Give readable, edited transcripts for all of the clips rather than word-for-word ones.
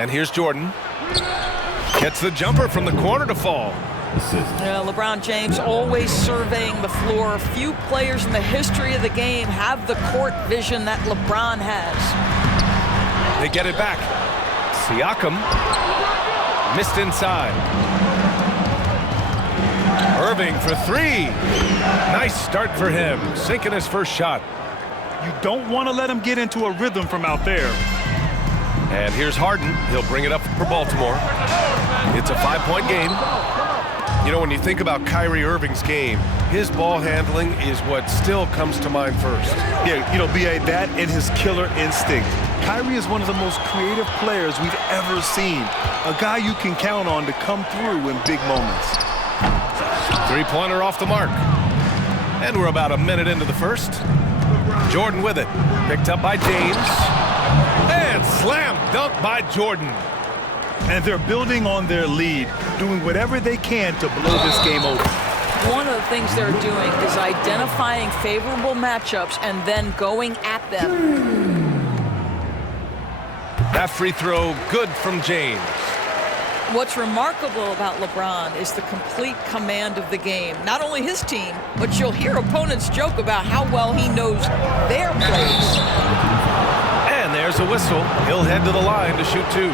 And here's Jordan. Gets the jumper from the corner to fall. LeBron James always surveying the floor. Few players in the history of the game have the court vision that LeBron has. They get it back. Siakam missed inside. Irving for three. Nice start for him, sinking his first shot. You don't want to let him get into a rhythm from out there. And here's Harden. He'll bring it up for Baltimore. It's a 5-point game. You know, when you think about Kyrie Irving's game, his ball handling is what still comes to mind first. Yeah, you know, B.A., that and his killer instinct. Kyrie is one of the most creative players we've ever seen. A guy you can count on to come through in big moments. Three-pointer off the mark. And we're about a minute into the first. Jordan with it. Picked up by James. And slam dunk by Jordan. And they're building on their lead, doing whatever they can to blow this game open. One of the things they're doing is identifying favorable matchups and then going at them. That free throw good from James. What's remarkable about LeBron is the complete command of the game. Not only his team, but you'll hear opponents joke about how well he knows their plays. And there's a whistle. He'll head to the line to shoot two.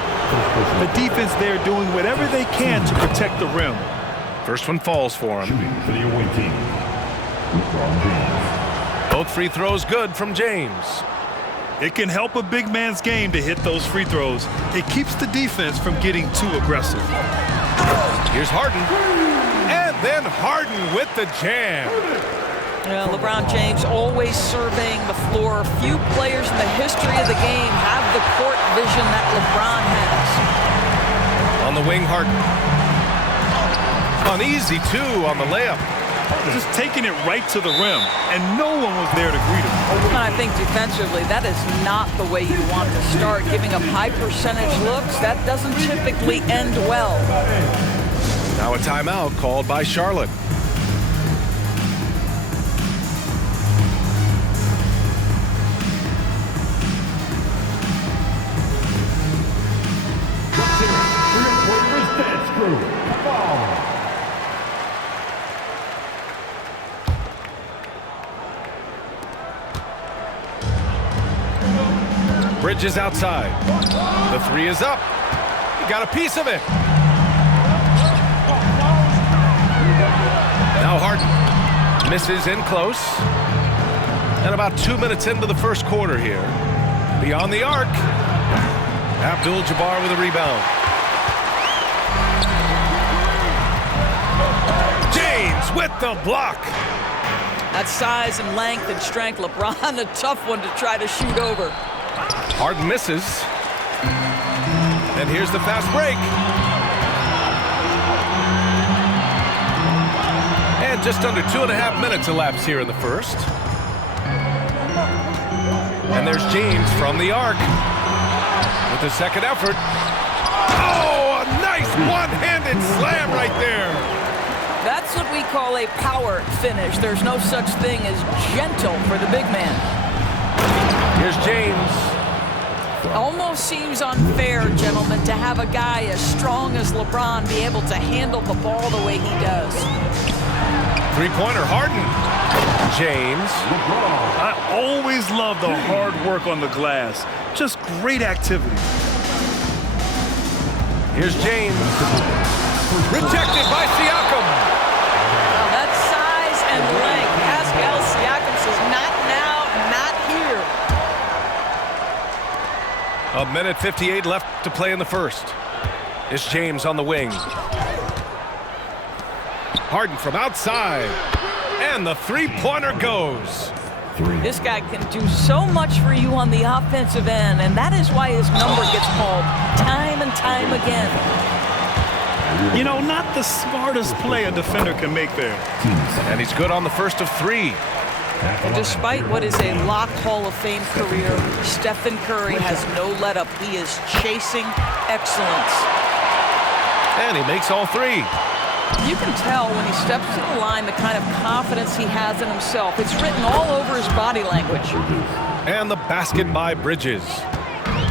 The defense there doing whatever they can to protect the rim. First one falls for him. Shooting for the away team, LeBron James. Both free throws good from James. It can help a big man's game to hit those free throws. It keeps the defense from getting too aggressive. Here's Harden. And then Harden with the jam. LeBron James always surveying the floor. Few players in the history of the game have the court vision that LeBron has. On the wing, Harden. An easy two on the layup. Just taking it right to the rim, and no one was there to greet him. I think defensively, that is not the way you want to start. Giving up high percentage looks, that doesn't typically end well. Now a timeout called by Charlotte. Bridges outside. The three is up. He got a piece of it. Now Harden misses in close. And about 2 minutes into the first quarter here. Beyond the arc. Abdul-Jabbar with a rebound. James with the block. That size and length and strength, LeBron, a tough one to try to shoot over. Harden misses. And here's the fast break. And just under 2.5 minutes elapsed here in the first. And there's James from the arc with the second effort. Oh, a nice one-handed slam right there. That's what we call a power finish. There's no such thing as gentle for the big man. Here's James. Almost seems unfair, gentlemen, to have a guy as strong as LeBron be able to handle the ball the way he does. Three-pointer, Harden. James. I always love the hard work on the glass. Just great activity. Here's James. Rejected by Siakam. Now that size and length, Pascal Siakam says not now, not here. A minute 58 left to play in the first. It's James on the wing. Harden from outside. And the three-pointer goes. This guy can do so much for you on the offensive end, and that is why his number gets called time and time again. You know, not the smartest play a defender can make there. And he's good on the first of three. And despite what is a locked Hall of Fame career, Stephen Curry has no let-up. He is chasing excellence. And he makes all three. You can tell when he steps to the line the kind of confidence he has in himself. It's written all over his body language. And the basket by Bridges.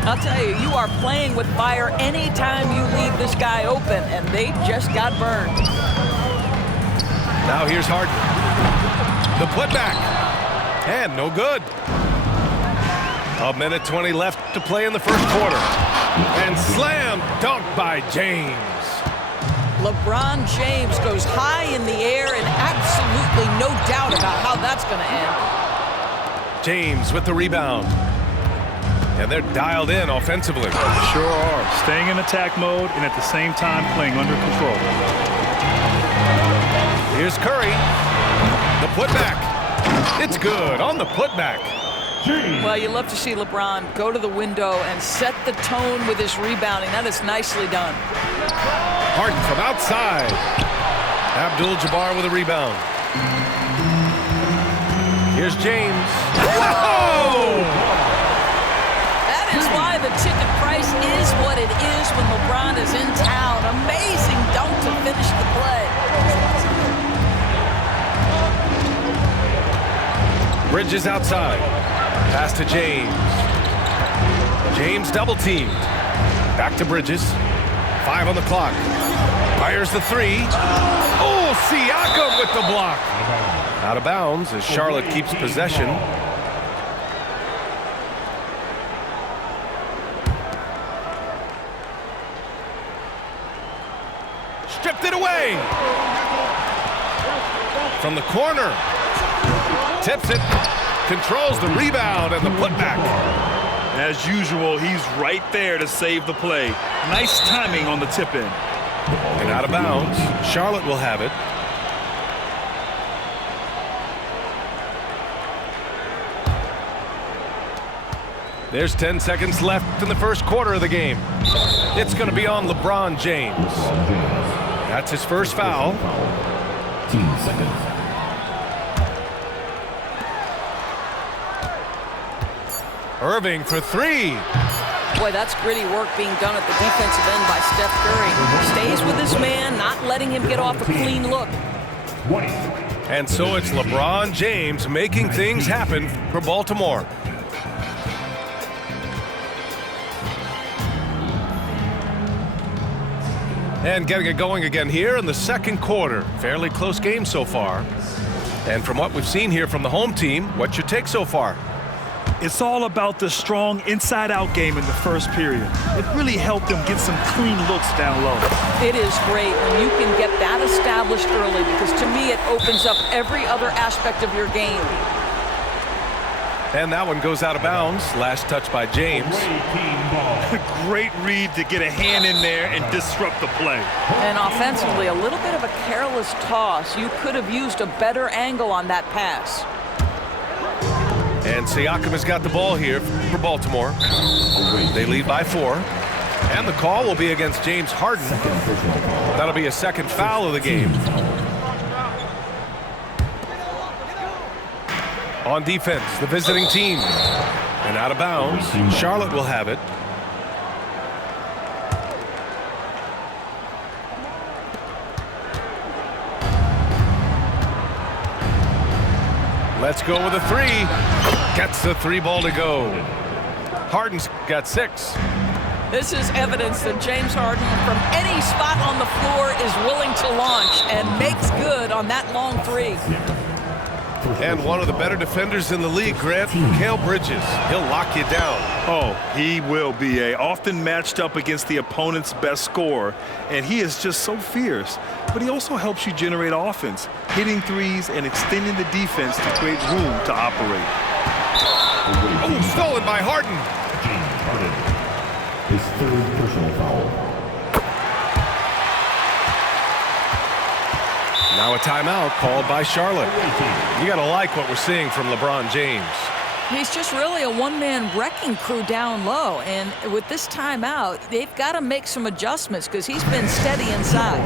I'll tell you, you are playing with fire anytime you leave this guy open, and they just got burned. Now here's Harden. The putback. And no good. 1:20 left to play in the first quarter. And slam dunk by James. LeBron James goes high in the air and absolutely no doubt about how that's going to end. James with the rebound. And they're dialed in offensively. Sure are. Staying in attack mode and at the same time playing under control. Here's Curry. The putback. It's good on the putback. Well, you love to see LeBron go to the window and set the tone with his rebounding. That is nicely done. Harden from outside. Abdul-Jabbar with a rebound. Here's James. Whoa! That is why the ticket price is what it is when LeBron is in town. Amazing dunk to finish the play. Bridges outside. Pass to James. James double teamed. Back to Bridges. 5 on the clock. Fires the 3. Oh, Siakam with the block. Out of bounds as Charlotte keeps possession. Stripped it away. From the corner. Tips it. Controls the rebound and the putback. As usual, he's right there to save the play. Nice timing on the tip-in. And out of bounds. Charlotte will have it. There's 10 seconds left in the first quarter of the game. It's going to be on LeBron James. That's his first foul. 10 seconds. Irving for 3. Boy, that's gritty work being done at the defensive end by Steph Curry. Stays with his man, not letting him get off a clean look. 20. And so it's LeBron James making things happen for Baltimore. And getting it going again here in the second quarter. Fairly close game so far. And from what we've seen here from the home team, what's your take so far? It's all about the strong inside-out game in the first period. It really helped them get some clean looks down low. It is great when you can get that established early because to me it opens up every other aspect of your game. And that one goes out of bounds. Last touch by James. Great read to get a hand in there and disrupt the play. And offensively, a little bit of a careless toss. You could have used a better angle on that pass. And Siakam has got the ball here for Baltimore. They lead by 4. And the call will be against James Harden. That'll be a second foul of the game. On defense, the visiting team. And out of bounds, Charlotte will have it. Let's go with a 3. Gets the 3 ball to go. Harden's got 6. This is evidence that James Harden, from any spot on the floor, is willing to launch and makes good on that long 3. And one of the better defenders in the league, Grant, Mikal Bridges. He'll lock you down. Oh, he will be often matched up against the opponent's best scorer, and he is just so fierce. But he also helps you generate offense, hitting threes and extending the defense to create room to operate. Oh, stolen by Harden. James Harden. His 3rd personal foul. Now a timeout called by Charlotte. You got to like what we're seeing from LeBron James. He's just really a one-man wrecking crew down low. And with this timeout, they've got to make some adjustments because he's been steady inside.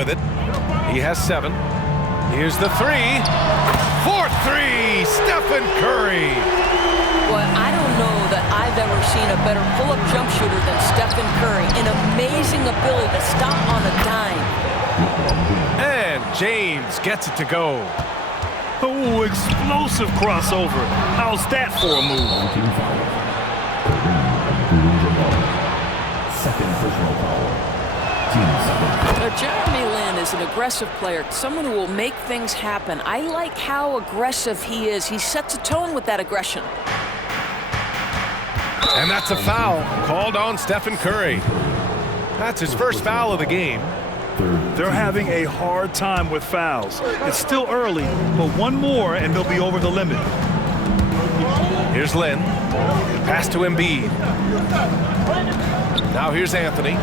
with it. He has 7. Here's the 3. 4-3, Stephen Curry. Well, I don't know that I've ever seen a better pull-up jump shooter than Stephen Curry. An amazing ability to stop on a dime. And James gets it to go. Oh, explosive crossover. How's that for a move? Second personal foul. Team 7. Jeremy Lin is an aggressive player, someone who will make things happen. I like how aggressive he is. He sets a tone with that aggression. And that's a foul called on Stephen Curry. That's his first foul of the game. They're having a hard time with fouls. It's still early, but one more and they'll be over the limit. Here's Lin. Pass to Embiid. Now here's Anthony.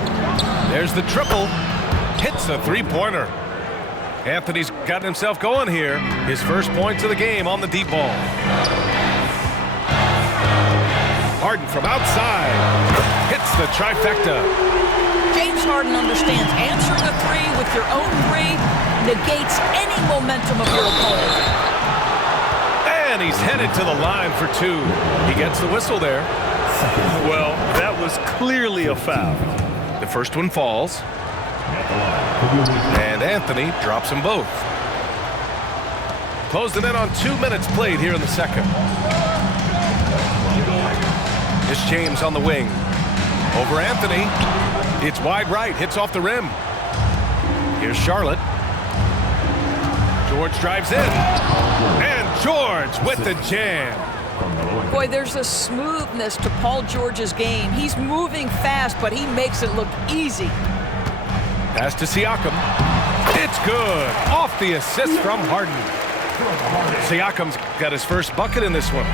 There's the triple. Hits a three-pointer. Anthony's got himself going here. His first points of the game on the deep ball. Harden from outside. Hits the trifecta. James Harden understands answering a 3 with your own 3 negates any momentum of your opponent. And he's headed to the line for 2. He gets the whistle there. Well, that was clearly a foul. The first one falls. And Anthony drops them both. Closing in on 2 minutes played here in the second. It's James on the wing. Over Anthony. It's wide right. Hits off the rim. Here's Charlotte. George drives in. And George with the jam. Boy, there's a smoothness to Paul George's game. He's moving fast, but he makes it look easy. Pass to Siakam. It's good. Off the assist from Harden. Siakam's got his first bucket in this one.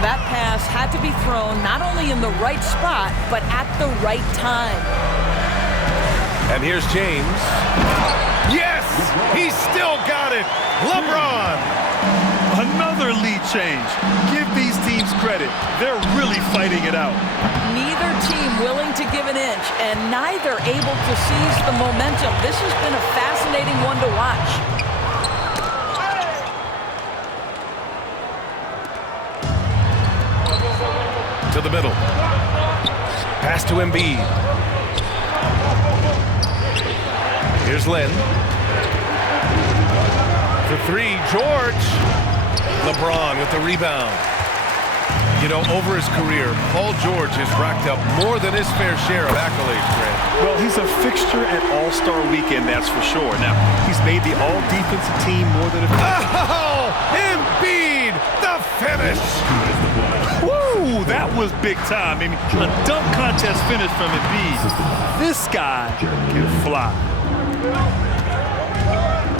That pass had to be thrown not only in the right spot, but at the right time. And here's James. Yes! He's still got it. LeBron. Another lead change. Give these teams credit. They're really fighting it out. Neither team willing to give an inch, and neither able to seize the momentum. This has been a fascinating one to watch. To the middle. Pass to Embiid. Here's Lin. For 3, George. LeBron with the rebound. You know, over his career, Paul George has racked up more than his fair share of accolades, Grant. Well, he's a fixture at All-Star Weekend, that's for sure. Now, he's made the All-Defensive team more than a... Oh! Embiid! The finish! Woo! That was big time. I mean, a dunk contest finish from Embiid. This guy can fly.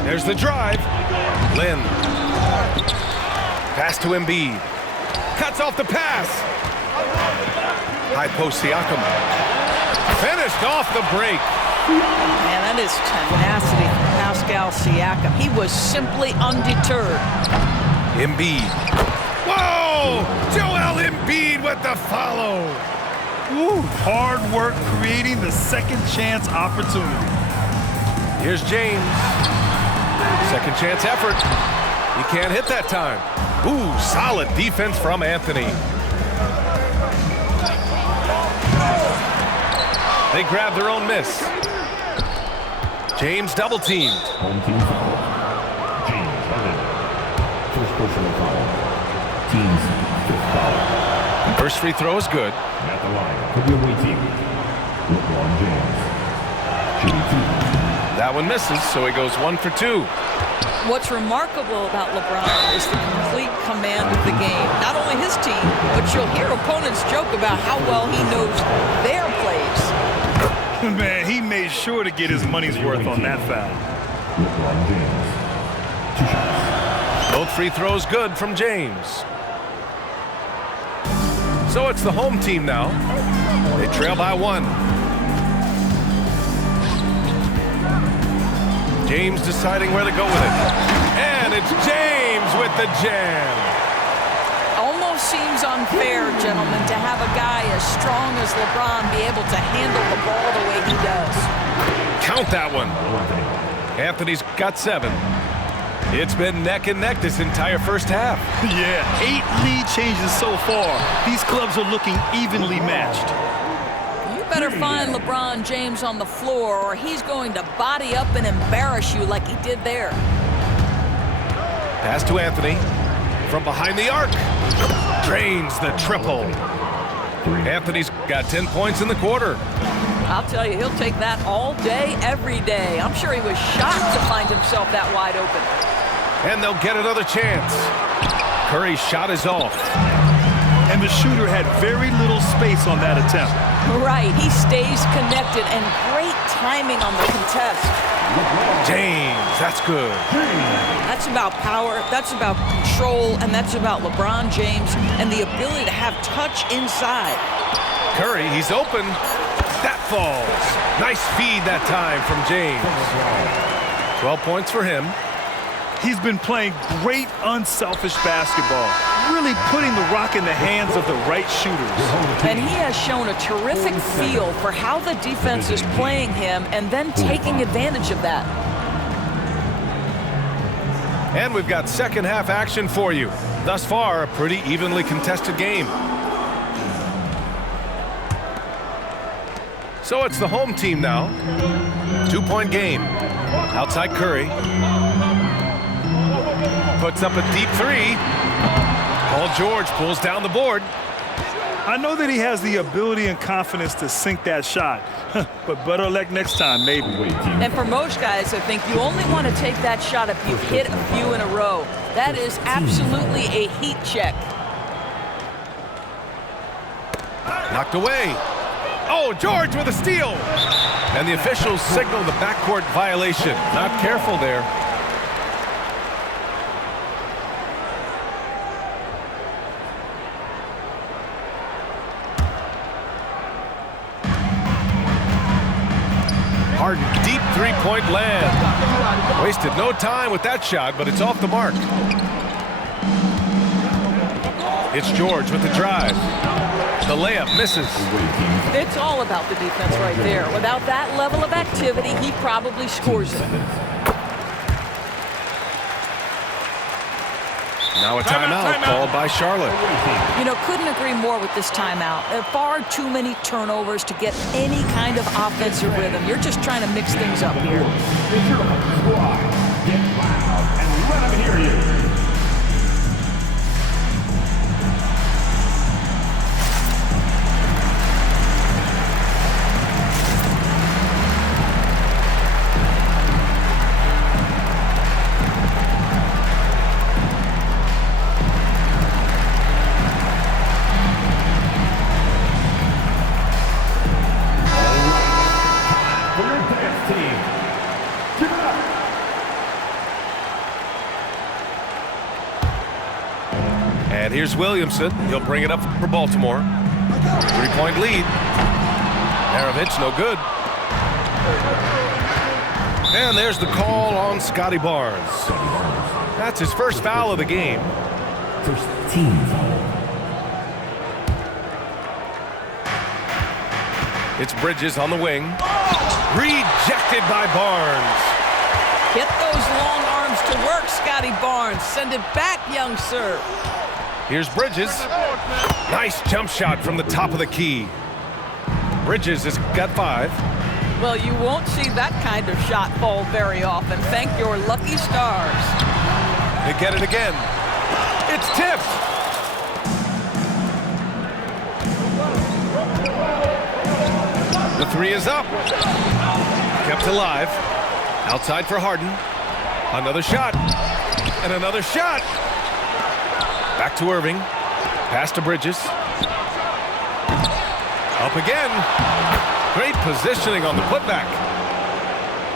There's the drive. Lin. Pass to Embiid. Cuts off the pass. High post Siakam. Finished off the break. Man, that is tenacity from Pascal Siakam. He was simply undeterred. Embiid. Whoa! Joel Embiid with the follow. Woo! Hard work creating the second chance opportunity. Here's James. Second chance effort. He can't hit that time. Ooh, solid defense from Anthony. They grab their own miss. James double teamed. Home team foul. James Harden. First personal foul. Team's 5th foul. First free throw is good. At the line for the away team. LeBron James. Shooting 2. That one misses, so he goes 1 for 2. What's remarkable about LeBron is the complete command of the game. Not only his team, but you'll hear opponents joke about how well he knows their plays. Man, he made sure to get his money's worth on that foul. LeBron James. 2 shots. Both free throws good from James. So it's the home team now. They trail by 1. James deciding where to go with it. And it's James with the jam. Almost seems unfair, gentlemen, to have a guy as strong as LeBron be able to handle the ball the way he does. Count that one. Anthony's got 7. It's been neck and neck this entire first half. Yeah, 8 lead changes so far. These clubs are looking evenly matched. You better find LeBron James on the floor or he's going to body up and embarrass you like he did there. Pass to Anthony. From behind the arc. Drains the triple. Anthony's got 10 points in the quarter. I'll tell you, he'll take that all day, every day. I'm sure he was shocked to find himself that wide open. And they'll get another chance. Curry's shot is off. And the shooter had very little space on that attempt. Right, he stays connected and great timing on the contest. James, that's good. That's about power, that's about control, and that's about LeBron James and the ability to have touch inside. Curry, he's open. That falls. Nice feed that time from James. 12 points for him. He's been playing great unselfish basketball, really putting the rock in the hands of the right shooters. And he has shown a terrific feel for how the defense is playing him and then taking advantage of that. And we've got second half action for you. Thus far, a pretty evenly contested game. So it's the home team now. 2-point game. Outside Curry. Puts up a deep 3. Paul George pulls down the board. I know that he has the ability and confidence to sink that shot, but better luck next time, maybe. And for most guys, I think you only want to take that shot if you've hit a few in a row. That is absolutely a heat check. Knocked away. Oh, George with a steal. And the officials signal the backcourt violation. Not careful there. Harden, deep three-point land. Wasted no time with that shot, but it's off the mark. It's George with the drive. The layup misses. It's all about the defense right there. Without that level of activity, he probably scores it. Now a timeout called by Charlotte. You know, couldn't agree more with this timeout. There are far too many turnovers to get any kind of offensive rhythm. You're just trying to mix things up here. Get loud and let them hear you. And here's Williamson. He'll bring it up for Baltimore. 3-point lead. Maravich, no good. And there's the call on Scotty Barnes. That's his first foul of the game. First team foul. It's Bridges on the wing. Rejected by Barnes. Get those long arms to work, Scotty Barnes. Send it back, young sir. Here's Bridges. Nice jump shot from the top of the key. Bridges has got 5. Well, you won't see that kind of shot fall very often. Thank your lucky stars. They get it again. It's tipped. The 3 is up. Kept alive. Outside for Harden. Another shot. And another shot. Back to Irving. Pass to Bridges. Up again. Great positioning on the putback.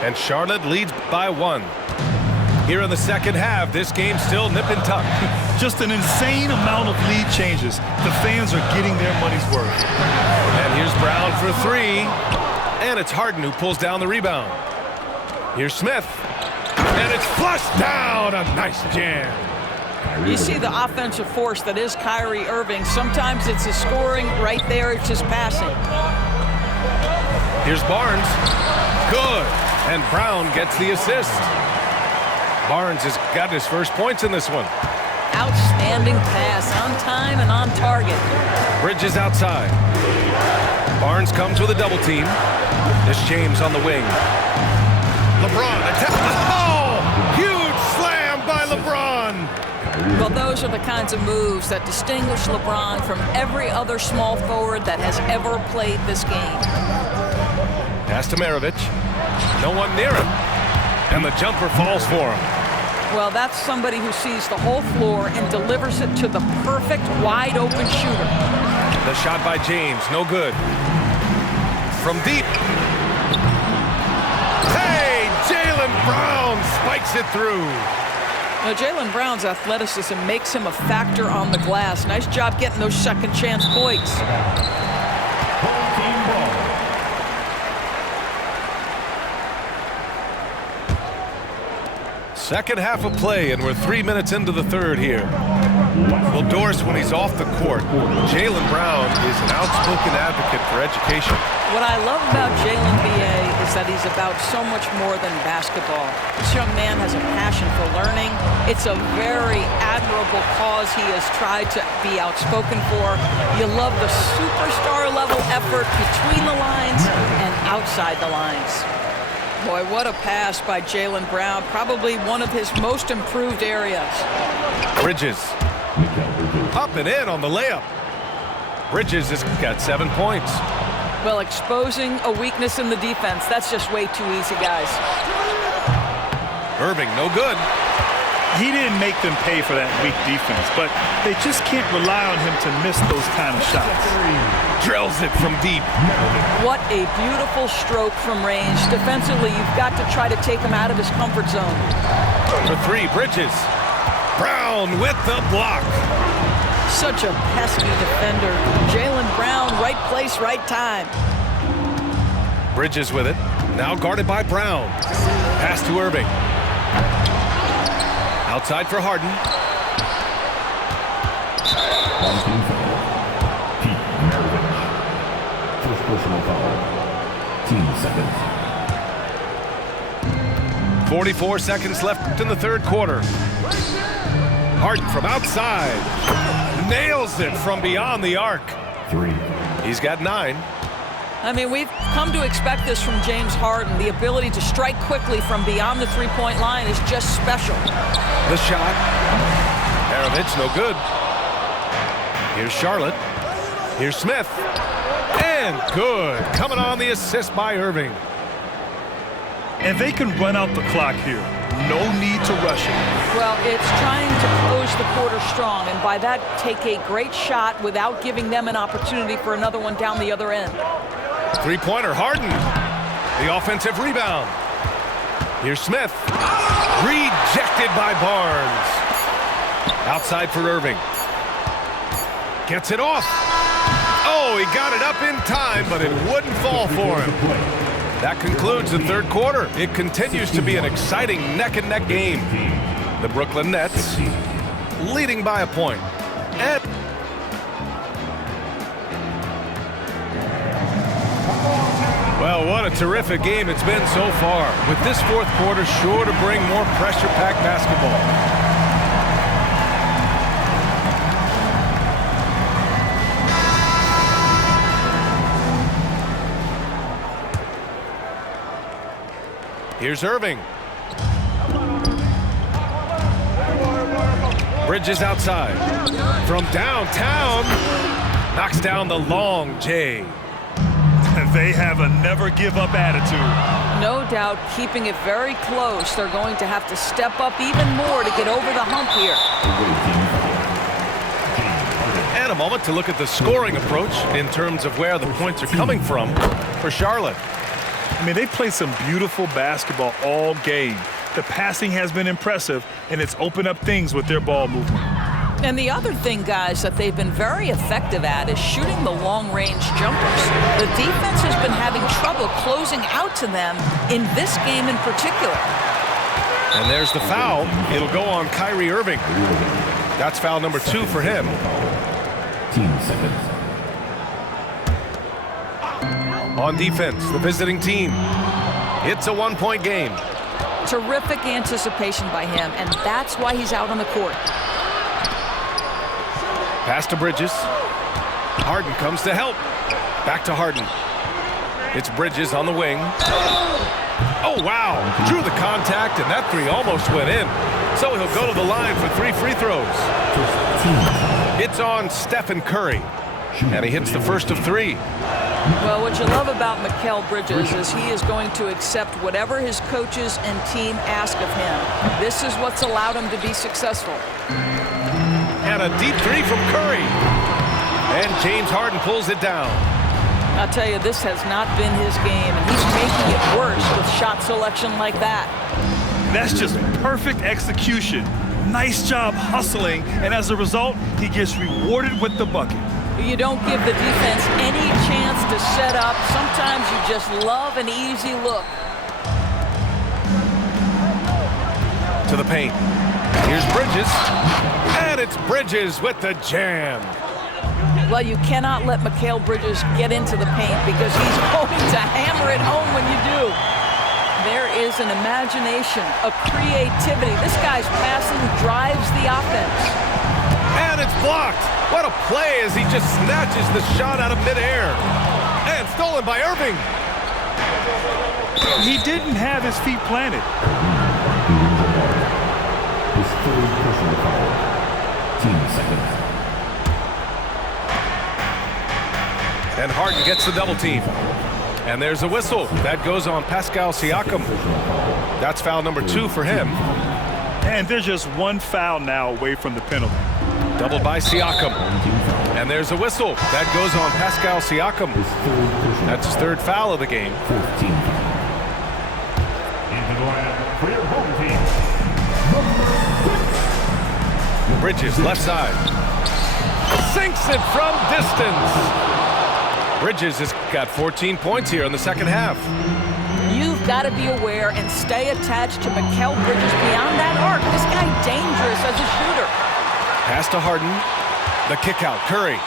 And Charlotte leads by 1. Here in the second half, this game's still nip and tuck. Just an insane amount of lead changes. The fans are getting their money's worth. And here's Brown for 3. And it's Harden who pulls down the rebound. Here's Smith. And it's flushed down. A nice jam. You see the offensive force that is Kyrie Irving. Sometimes it's his scoring. Right there, it's his passing. Here's Barnes. Good. And Brown gets the assist. Barnes has got his first points in this one. Outstanding pass, on time and on target. Bridges outside. Barnes comes with a double team. This James on the wing. LeBron attack. Oh! Huge slam by LeBron. Well, those are the kinds of moves that distinguish LeBron from every other small forward that has ever played this game. Pass to Maravich. No one near him. And the jumper falls for him. Well, that's somebody who sees the whole floor and delivers it to the perfect wide open shooter. The shot by James, no good. From deep. Hey, Jaylen Brown spikes it through. Now, Jaylen Brown's athleticism makes him a factor on the glass. Nice job getting those second chance points. Second half of play, and we're 3 minutes into the third here. Well, Doris, when he's off the court, Jaylen Brown is an outspoken advocate for education. What I love about Jaylen B.A. is that he's about so much more than basketball. This young man has a passion for learning. It's a very admirable cause he has tried to be outspoken for. You love the superstar level effort between the lines and outside the lines. Boy, what a pass by Jaylen Brown. Probably one of his most improved areas. Bridges. Up and in on the layup. Bridges has got 7 points. Well, exposing a weakness in the defense, that's just way too easy, guys. Irving, no good. He didn't make them pay for that weak defense, but they just can't rely on him to miss those kind of shots. Drills it from deep. What a beautiful stroke from range. Defensively, you've got to try to take him out of his comfort zone. For three, Bridges. Brown with the block. Such a pesky defender. Jaylen Brown, right place, right time. Bridges with it. Now guarded by Brown. Pass to Irving. Outside for Harden. Pete Maravich. First personal foul. Team seconds. 44 seconds left in the third quarter. Harden from outside. Nails it from beyond the arc. 3. He's got 9. I mean, we've come to expect this from James Harden. The ability to strike quickly from beyond the three-point line is just special. The shot. Maravich, no good. Here's Charlotte. Here's Smith. And good. Coming on the assist by Irving. And they can run out the clock here. No need to rush it. Well, it's trying to close the quarter strong, and by that, take a great shot without giving them an opportunity for another one down the other end. Three-pointer, Harden. The offensive rebound. Here's Smith. Rejected by Barnes. Outside for Irving. Gets it off. Oh, he got it up in time, but it wouldn't fall for him. That concludes the third quarter. It continues to be an exciting neck-and-neck game. The Brooklyn Nets leading by a point. And well, what a terrific game it's been so far, with this fourth quarter sure to bring more pressure-packed basketball. Here's Irving. Bridges outside. From downtown, knocks down the long J. They have a never-give-up attitude. No doubt, keeping it very close. They're going to have to step up even more to get over the hump here. And a moment to look at the scoring approach in terms of where the points are coming from for Charlotte. I mean, they play some beautiful basketball all game. The passing has been impressive, and it's opened up things with their ball movement. And the other thing, guys, that they've been very effective at is shooting the long-range jumpers. The defense has been having trouble closing out to them in this game in particular. And there's the foul. It'll go on Kyrie Irving. That's foul number 2 for him. Team seconds. On defense, the visiting team. It's a one-point game. Terrific anticipation by him, and that's why he's out on the court. Pass to Bridges. Harden comes to help. Back to Harden. It's Bridges on the wing. Oh, wow. Drew the contact, and that three almost went in. So he'll go to the line for 3 free throws. It's on Stephen Curry, and he hits the first of 3. Well, what you love about Mikal Bridges is he is going to accept whatever his coaches and team ask of him. This is what's allowed him to be successful. And a deep 3 from Curry. And James Harden pulls it down. I'll tell you, this has not been his game, and he's making it worse with shot selection like that. That's just perfect execution. Nice job hustling, and as a result, he gets rewarded with the bucket. You don't give the defense any chance to set up. Sometimes you just love an easy look. To the paint. Here's Bridges. And it's Bridges with the jam. Well, you cannot let Mikal Bridges get into the paint because he's going to hammer it home when you do. There is an imagination, a creativity. This guy's passing drives the offense. And it's blocked. What a play as he just snatches the shot out of midair. And stolen by Irving. He didn't have his feet planted. His third personal foul. Team seconds. And Harden gets the double team. And there's a whistle. That goes on Pascal Siakam. That's foul number 2 for him. And there's just one foul now away from the penalty. Doubled by Siakam. And there's a whistle. That goes on Pascal Siakam. That's his third foul of the game. 14. Into the line for your home team. Bridges, left side. Sinks it from distance. Bridges has got 14 points here in the second half. You've got to be aware and stay attached to Mikal Bridges beyond that arc. This guy dangerous as a shooter. Pass to Harden. The kick out. Curry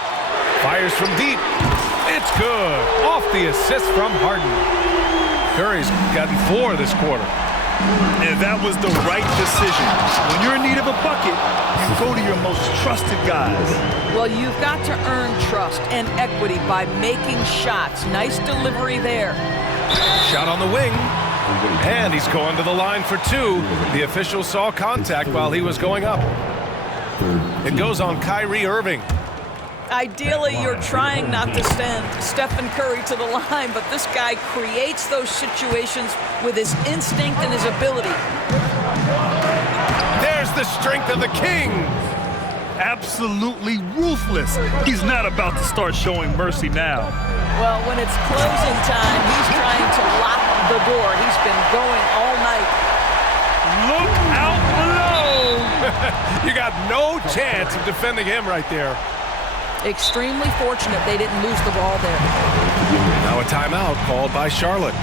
fires from deep. It's good. Off the assist from Harden. Curry's gotten 4 this quarter. And that was the right decision. When you're in need of a bucket, you go to your most trusted guys. Well, you've got to earn trust and equity by making shots. Nice delivery there. Shot on the wing. And he's going to the line for 2. The official saw contact while he was going up. It goes on Kyrie Irving. Ideally, you're trying not to send Stephen Curry to the line, but this guy creates those situations with his instinct and his ability. There's the strength of the King. Absolutely ruthless. He's not about to start showing mercy now. Well, when it's closing time, he's trying to lock the door. He's been going all night. Look out below. You got no chance of defending him right there. Extremely fortunate they didn't lose the ball there. Now a timeout called by Charlotte.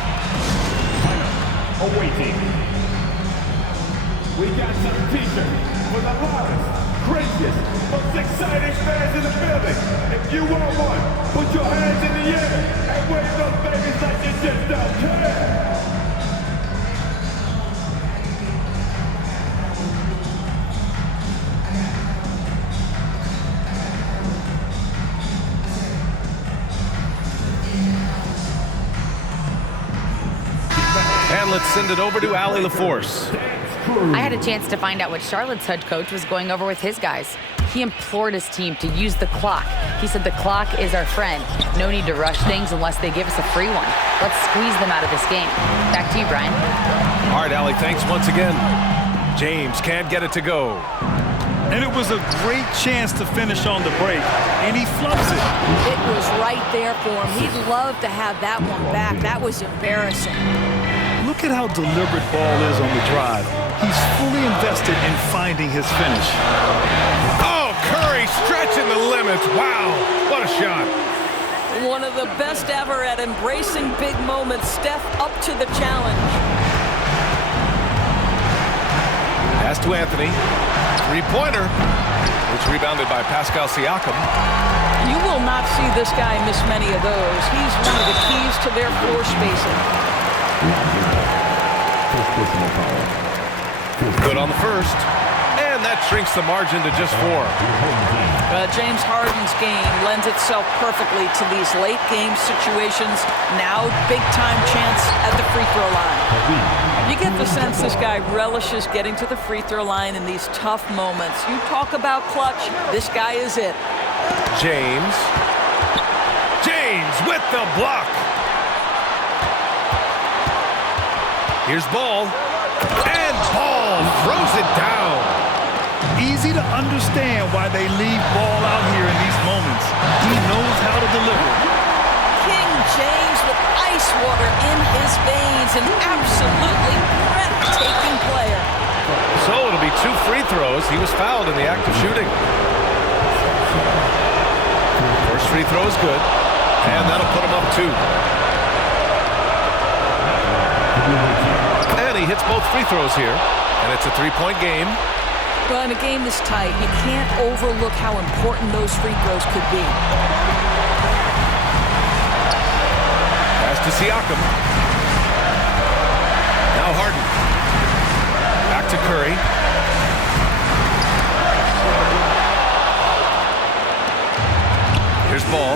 Awaiting. We got some t-shirts for the loudest, craziest, most exciting fans in the building. If you want one, put your hands in the air and wave those babies like you just don't care. And let's send it over to Allie LaForce. I had a chance to find out what Charlotte's head coach was going over with his guys. He implored his team to use the clock. He said the clock is our friend. No need to rush things unless they give us a free one. Let's squeeze them out of this game. Back to you, Brian. All right, Allie, thanks once again. James can't get it to go. And it was a great chance to finish on the break, and he flubs it. It was right there for him. He'd love to have that one back. That was embarrassing. Look at how deliberate Ball is on the drive. He's fully invested in finding his finish. Oh, Curry stretching the limits. Wow, what a shot. One of the best ever at embracing big moments. Steph up to the challenge. Pass to Anthony. Three-pointer. It's rebounded by Pascal Siakam. You will not see this guy miss many of those. He's one of the keys to their floor spacing. Good on the first. And that shrinks the margin to just 4. James Harden's game lends itself perfectly to these late game situations. Now big-time chance at the free throw line. You get the sense this guy relishes getting to the free throw line in these tough moments. You talk about clutch, this guy is it. James with the block. Here's Ball. And Ball throws it down. Easy to understand why they leave Ball out here in these moments. He knows how to deliver. King James with ice water in his veins, an absolutely breathtaking player. So it'll be 2 free throws. He was fouled in the act of shooting. First free throw is good, and that'll put him up 2. And he hits both free throws here, and it's a 3-point game. Well, in a game this tight, you can't overlook how important those free throws could be. Pass to Siakam. Now Harden. Back to Curry. Here's Ball.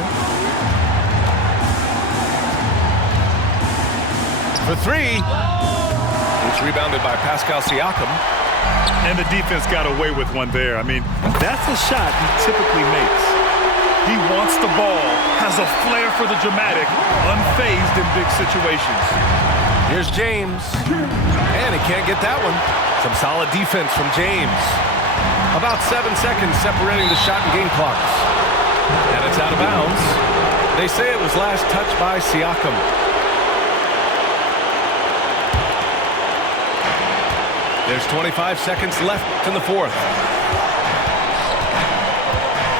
For 3. It's rebounded by Pascal Siakam. And the defense got away with one there. I mean, that's a shot he typically makes. He wants the ball, has a flair for the dramatic, unfazed in big situations. Here's James. And he can't get that one. Some solid defense from James. About 7 seconds separating the shot and game clocks. And it's out of bounds. They say it was last touched by Siakam. There's 25 seconds left in the 4th.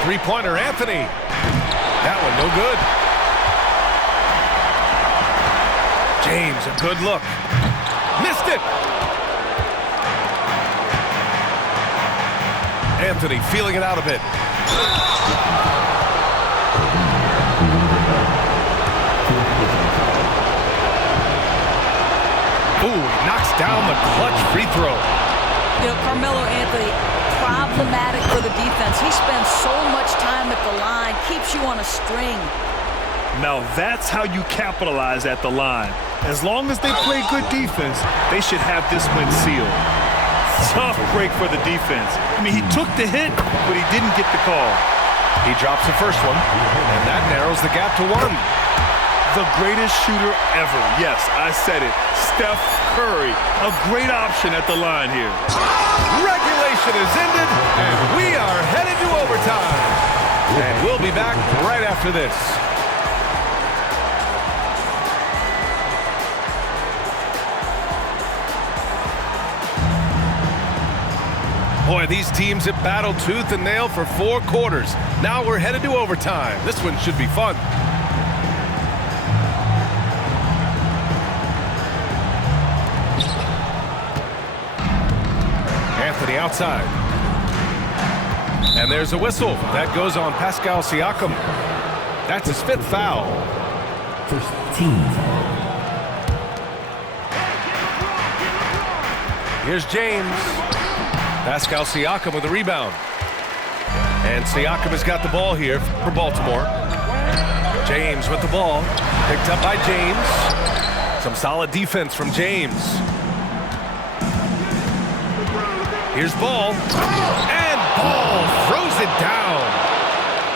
Three-pointer, Anthony. That one no good. James, a good look. Missed it. Anthony feeling it out a bit. Ooh, he knocks down the clutch free throw. You know, Carmelo Anthony, problematic for the defense. He spends so much time at the line, keeps you on a string. Now that's how you capitalize at the line. As long as they play good defense, they should have this win sealed. Tough break for the defense. I mean, he took the hit, but he didn't get the call. He drops the first one, and that narrows the gap to 1. The greatest shooter ever. Yes, I said it. Steph Curry, a great option at the line here. Regulation is ended, and we are headed to overtime. And we'll be back right after this. Boy, these teams have battled tooth and nail for 4 quarters. Now we're headed to overtime. This one should be fun. Anthony outside. And there's a whistle. That goes on Pascal Siakam. That's his 5th foul. First team. Here's James. Pascal Siakam with a rebound. And Siakam has got the ball here for Baltimore. James with the ball. Picked up by James. Some solid defense from James. Here's Ball. And Ball throws it down.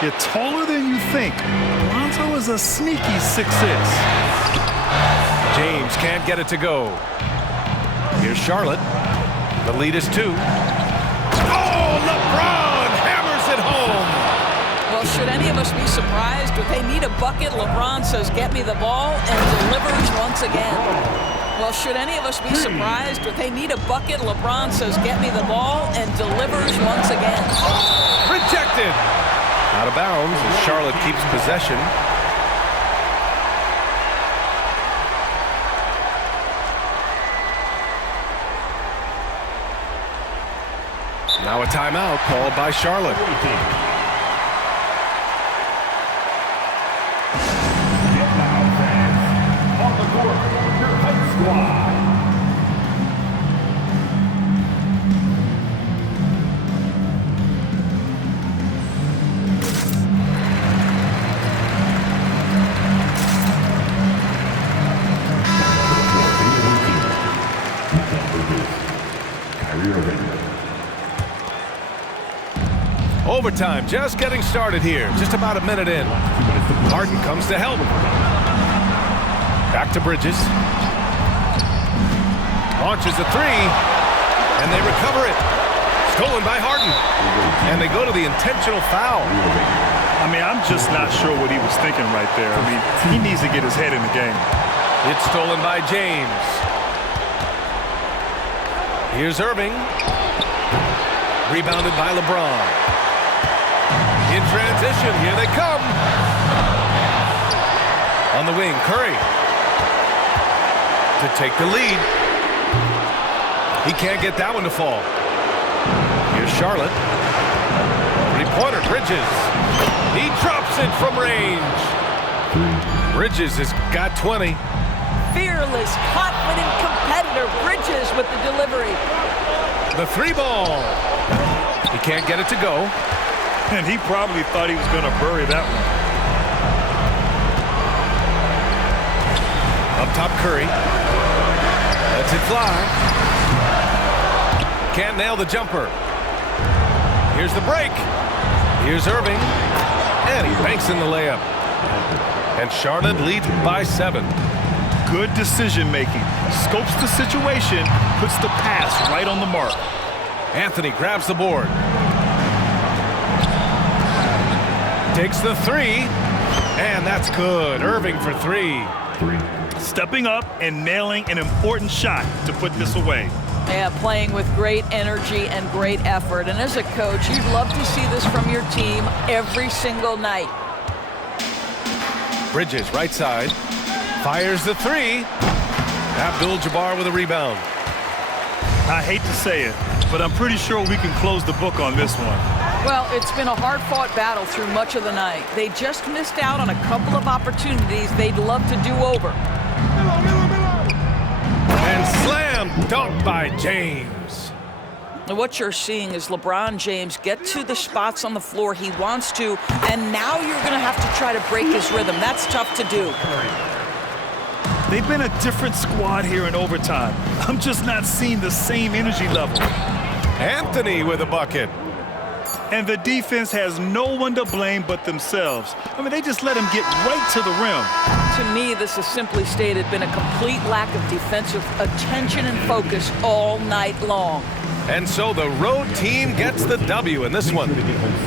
You're taller than you think. Lonzo is a sneaky 6'6". James can't get it to go. Here's Charlotte. The lead is 2. Oh, LeBron hammers it home. Well, should any of us be surprised? If they need a bucket, LeBron says, get me the ball, and delivers once again. Well, should any of us be surprised? If they need a bucket, LeBron says, get me the ball, and delivers once again. Rejected. Out of bounds as Charlotte keeps possession. Now a timeout called by Charlotte. On the court, your Hype Squad. Overtime just getting started here. Just about a minute in. Harden comes to help. Back to Bridges. Launches a three, and they recover it. Stolen by Harden. And they go to the intentional foul. I mean, I'm just not sure what he was thinking right there. I mean, he needs to get his head in the game. It's stolen by James. Here's Irving. Rebounded by LeBron. In transition, here they come. On the wing, Curry. To take the lead. He can't get that one to fall. Here's Charlotte. Three-pointer, Bridges. He drops it from range. Bridges has got 20. Fearless, confident competitor. Bridges with the delivery. The three ball. He can't get it to go. And he probably thought he was going to bury that one. Up top, Curry. Lets it fly. Can't nail the jumper. Here's the break. Here's Irving. And he banks in the layup. And Charlotte leads by 7. Good decision making. Scopes the situation, puts the pass right on the mark. Anthony grabs the board. Takes the three. And that's good. Irving for 3. Stepping up and nailing an important shot to put this away. Yeah, playing with great energy and great effort. And as a coach, you'd love to see this from your team every single night. Bridges, right side. Fires the 3. Abdul-Jabbar with a rebound. I hate to say it, but I'm pretty sure we can close the book on this one. Well, it's been a hard-fought battle through much of the night. They just missed out on a couple of opportunities they'd love to do over. And slam dunk by James. And what you're seeing is LeBron James get to the spots on the floor he wants to, and now you're going to have to try to break his rhythm. That's tough to do. They've been a different squad here in overtime. I'm just not seeing the same energy level. Anthony with a bucket. And the defense has no one to blame but themselves. I mean, they just let him get right to the rim. To me, this is simply stated been a complete lack of defensive attention and focus all night long. And so the road team gets the W in this one.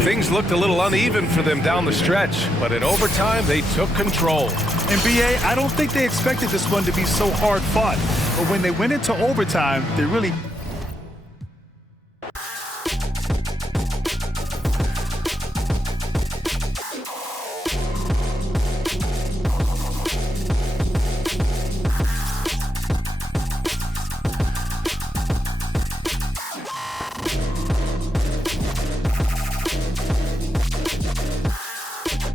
Things looked a little uneven for them down the stretch, but in overtime, they took control. And BA, I don't think they expected this one to be so hard fought. But when they went into overtime, they really